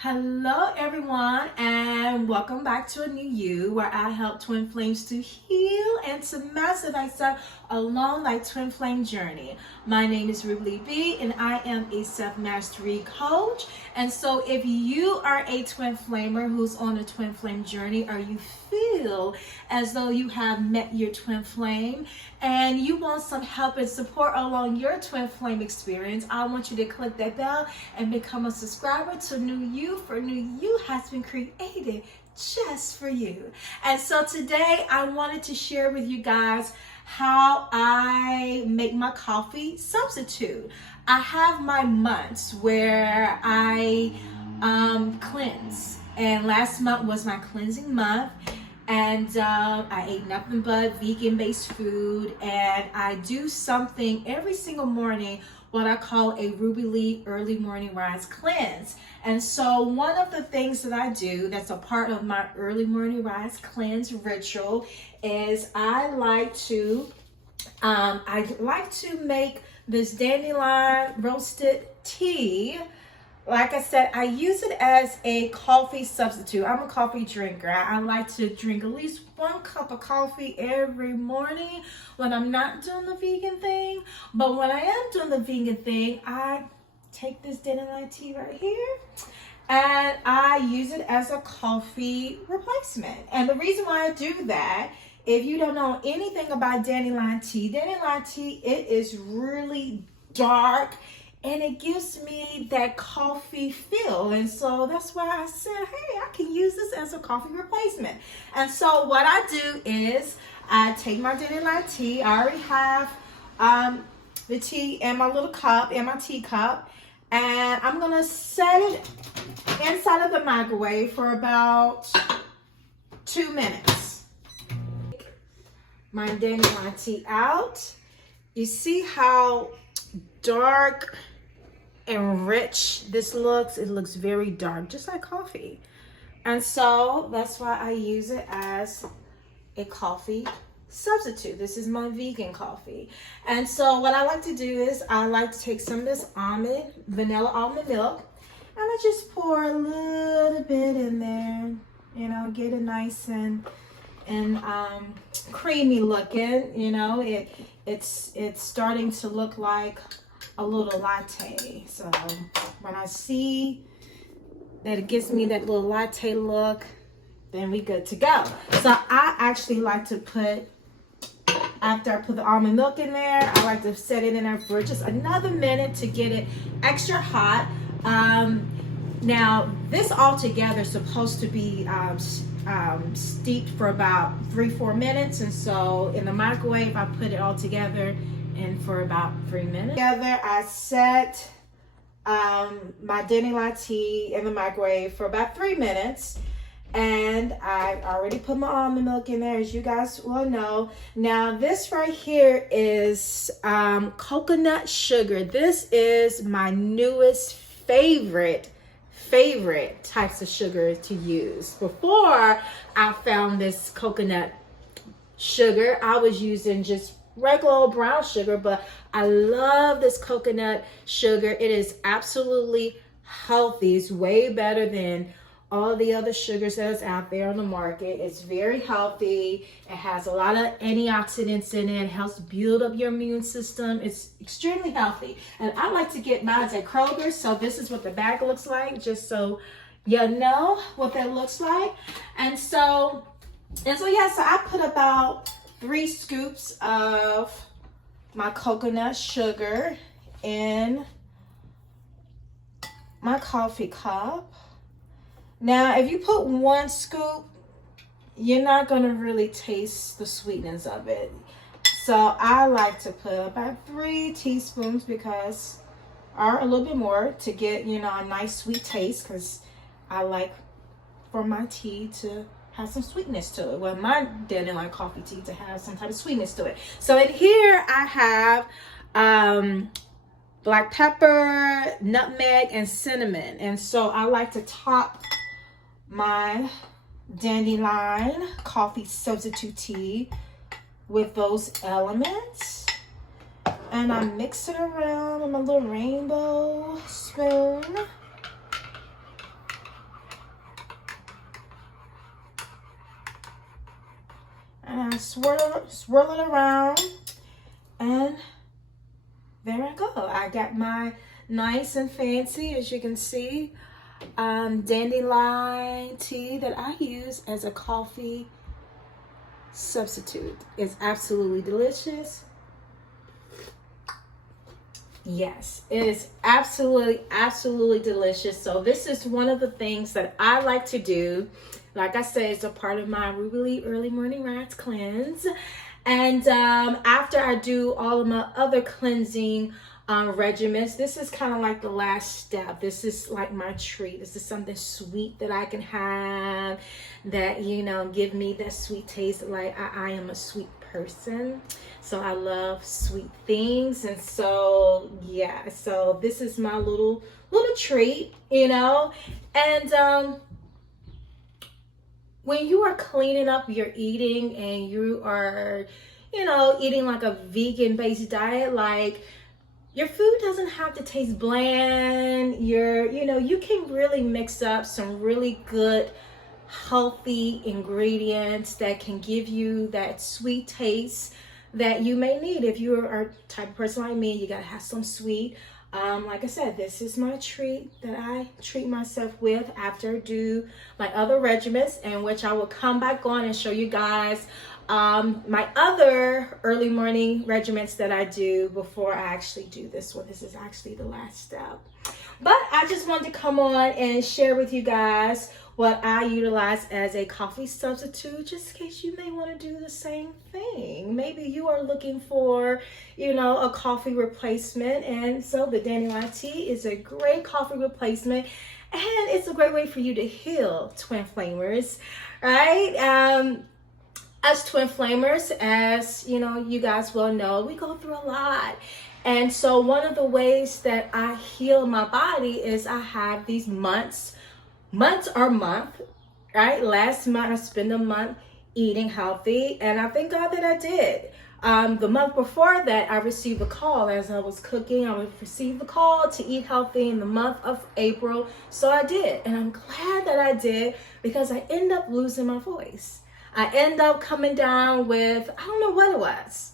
Hello everyone, and welcome back to A New You, where I help twin flames to heal and to master thyself along thy twin flame journey. My name is Ruby B, and I am a self-mastery coach. And so if you are a twin flamer who's on a twin flame journey, or you feel as though you have met your twin flame and you want some help and support along your twin flame experience, I want you to click that bell and become a subscriber to New You, for New You has been created just for you. And so today I wanted to share with you guys how I make my coffee substitute. I have my months where I cleanse, and last month was my cleansing month. And I ate nothing but vegan-based food, and I do something every single morning, what I call a Ruby Lee early morning rise cleanse. And so one of the things that I do that's a part of my early morning rise cleanse ritual is I like to make this dandelion roasted tea. Like I said, I use it as a coffee substitute. I'm a coffee drinker. I like to drink at least 1 cup of coffee every morning when I'm not doing the vegan thing. But when I am doing the vegan thing, I take this dandelion tea right here and I use it as a coffee replacement. And the reason why I do that, if you don't know anything about dandelion tea, it is really dark, and it gives me that coffee feel. And so that's why I said, hey, I can use this as a coffee replacement. And so what I do is I take my dandelion tea. I already have the tea in my little cup, in my teacup, and I'm gonna set it inside of the microwave for about 2 minutes. My dandelion tea out. You see how dark and rich this looks? It looks very dark, just like coffee. And so that's why I use it as a coffee substitute. This is my vegan coffee. And so what I like to do is I like to take some of this vanilla almond milk, and I just pour a little bit in there, you know, get it nice and creamy looking. You know, it's starting to look like a little latte. So when I see that it gives me that little latte look, then we good to go. So I actually like to after I put the almond milk in there, I like to set it in there for just another minute to get it extra hot. Now this altogether is supposed to be steeped for about 3-4 minutes, and so in the microwave I put it all together in for about 3 minutes. Together I set my dandelion tea in the microwave for about 3 minutes, and I already put my almond milk in there, as you guys will know. Now this right here is coconut sugar. This is my newest favorite types of sugar to use. Before I found this coconut sugar, I was using just regular old brown sugar, but I love this coconut sugar. It is absolutely healthy. It's way better than all the other sugars that is out there on the market. It's very healthy. It has a lot of antioxidants in it. It helps build up your immune system. It's extremely healthy. And I like to get mine at Kroger, so this is what the bag looks like, just so you know what that looks like. And so yeah, so I put about 3 scoops of my coconut sugar in my coffee cup. Now, if you put 1 scoop, you're not going to really taste the sweetness of it. So I like to put about 3 teaspoons, because, or a little bit more, to get, you know, a nice sweet taste, because I like for my tea to have some sweetness to it. Well, my dandelion coffee tea to have some type of sweetness to it. So in here I have black pepper, nutmeg, and cinnamon. And so I like to top my dandelion coffee substitute tea with those elements, and I mix it around with my little rainbow spoon. swirl it around, and there I go. I got my nice and fancy, as you can see, dandelion tea that I use as a coffee substitute. It's absolutely delicious. Yes, it is absolutely delicious. So this is one of the things that I like to do. Like I said, it's a part of my really early morning rise cleanse. And after I do all of my other cleansing regimens, this is kind of like the last step. This is like my treat. This is something sweet that I can have that, you know, give me that sweet taste. Like I am a sweet person, so I love sweet things. And so yeah, so this is my little treat, you know. And when you are cleaning up your eating and you are, you know, eating like a vegan based diet, like your food doesn't have to taste bland. You know, you can really mix up some really good healthy ingredients that can give you that sweet taste that you may need. If you are a type of person like me, you gotta have some sweet. Like I said, this is my treat that I treat myself with after I do my other regimens, in which I will come back on and show you guys my other early morning regimens that I do before I actually do this one. This is actually the last step. But I just wanted to come on and share with you guys what I utilize as a coffee substitute, just in case you may want to do the same thing. Maybe you are looking for, you know, a coffee replacement. And so the Dandelion Tea is a great coffee replacement. And it's a great way for you to heal, twin flamers, right? As twin flamers, as you know, you guys well know, we go through a lot. And so one of the ways that I heal my body is I have these month, right? Last month I spent a month eating healthy, and I thank God that I did. The month before that, I received a call as I was cooking. I received a call to eat healthy in the month of April. So I did, and I'm glad that I did, because I end up losing my voice. I end up coming down with, I don't know what it was.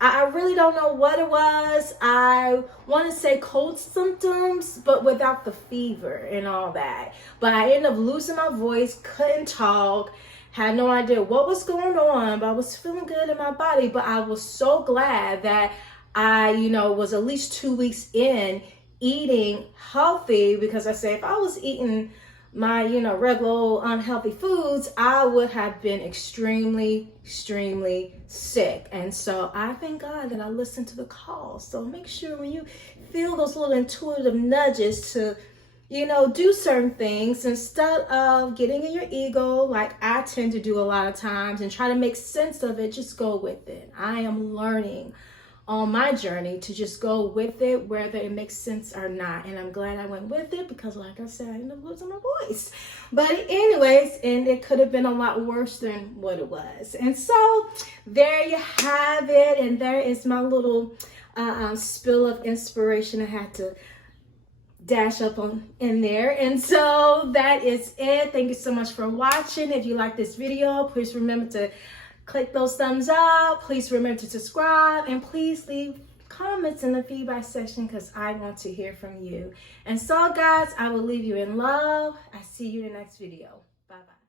I really don't know what it was. I want to say cold symptoms, but without the fever and all that. But I ended up losing my voice, couldn't talk, had no idea what was going on, but I was feeling good in my body. But I was so glad that I, you know, was at least 2 weeks in eating healthy, because I say if I was eating my, you know, regular old unhealthy foods, I would have been extremely sick. And so I thank God that I listened to the call. So make sure when you feel those little intuitive nudges to, you know, do certain things, instead of getting in your ego like I tend to do a lot of times and try to make sense of it, just go with it. I am learning on my journey to just go with it, whether it makes sense or not. And I'm glad I went with it, because like I said, I ended up losing my voice. But anyways, and it could have been a lot worse than what it was. And so there you have it. And there is my little spill of inspiration I had to dash up on in there. And so that is it. Thank you so much for watching. If you like this video, please remember to click those thumbs up. Please remember to subscribe, and please leave comments in the feedback section, because I want to hear from you. And so guys, I will leave you in love. I see you in the next video. Bye bye.